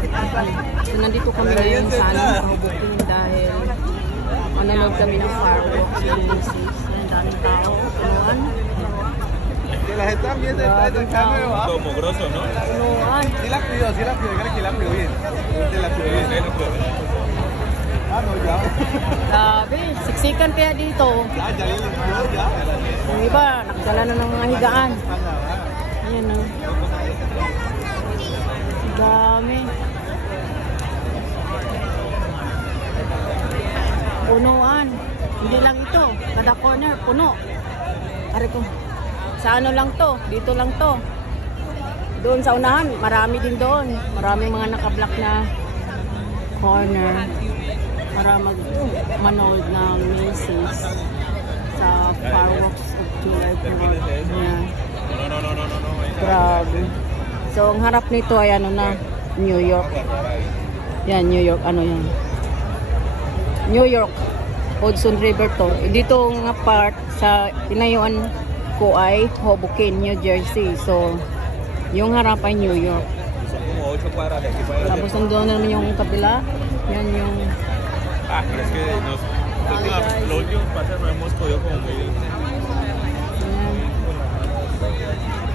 So, nandito kami ngayon sa Hoboken dahil nanonood kami ng fireworks ng Macy's. Yan, daming tao. Punuan. La gente también está en el cambio, ¿va? Como grosso, ¿no? Punuan. Sí la cuido, creo que la cuido bien. Te la cuido bien. Ah, no, ya. Grabe, siksikan kaya dito. Ah, ya limpió, ya. Yung iba, nakasala na ng mga higaan. Ayan o. Dami. Punuan. Hindi lang ito. Kada corner, puno. Ari ko. Sa ano lang to? Dito lang to. Doon sa unahan, marami din doon. Maraming mga nakablock na corner para manood ng Macy's sa fireworks of July 4th. Yeah. Grabe. So, ang harap nito ay ano na, New York. Yan, New York. Ano yan? New York. Hudson River to. Dito nga part sa tinayuan ko ay Hoboken, New Jersey. So, yung harap ay New York. Tapos nandun naman yung kabila. Yan yung... Ah, pero es que los últimos pases no hemos podido como muy... Ayan.